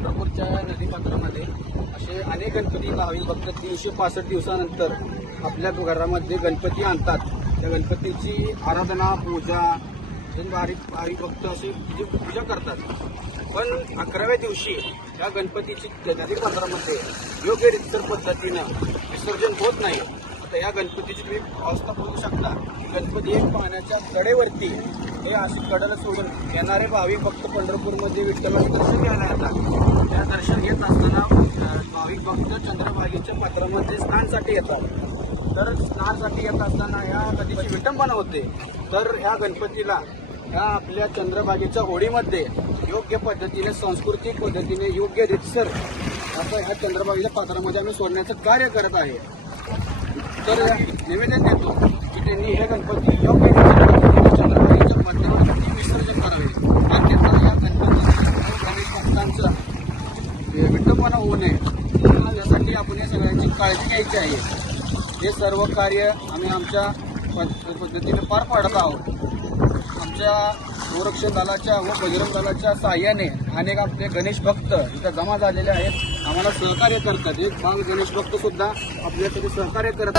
पंढरपूरच्या नदीपात्रामध्ये असे अनेक गणपती भाविक भक्त तीनशे पासष्ट दिवसानंतर आपल्या घरामध्ये गणपती आणतात. त्या गणपतीची आराधना पूजा भाविक भाविक भक्त असे पूजा करतात. पण अकराव्या दिवशी या गणपतीची नदीपात्रामध्ये योग्यरित्तर पद्धतीनं विसर्जन होत नाही. तर या गणपतीची तुम्ही अवस्था बघू शकता. गणपती एक पाण्याच्या कडेवरती हे अशी कडेला सोडून येणारे भाविक भक्त पंढरपूरमध्ये विठ्ठलाचं दर्शन घ्यायला येतात. दर्शन घेत असताना भाविक भक्त चंद्रभागेच्या पात्रामध्ये स्नानसाठी येतात. तर स्नानासाठी येत असताना या नदीची विटंबना होते. तर ह्या गणपतीला ह्या आपल्या चंद्रभागेच्या होळीमध्ये योग्य पद्धतीने सांस्कृतिक पद्धतीने योग्य रितसर असं ह्या चंद्रभागेच्या पात्रामध्ये आम्ही सोडण्याचं कार्य करत आहे. तर निवेदन देतो की त्यांनी हे गणपती योग्य रीतीने चंद्रभागेच्या मध्यवर्ती विसर्जन करावे अन्यथा या गणपती गणेश भक्तांचं विटंबना होऊ नये यासाठी याची काळजी घ्यायची आहे. हे सर्व कार्य आम्ही आमच्या पद्ध- पद्धतीने पार पाडत आहोत. आमच्या संरक्षण दलाच्या व बजरंग दलाच्या सहाय्याने अनेक आपले गणेश भक्त इथं जमा झालेले आहेत. आम्हाला सहकार्य करतात. एक भाग गणेश भक्त सुद्धा आपल्यासाठी सहकार्य करत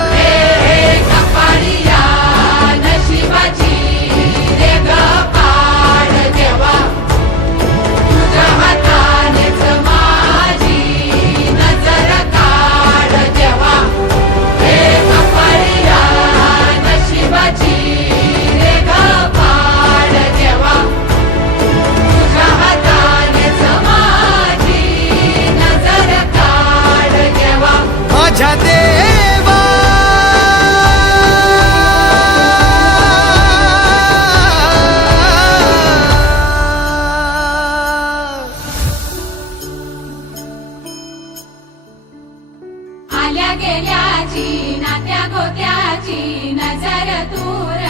गेल्याची नात्या गोत्याची नजर दूर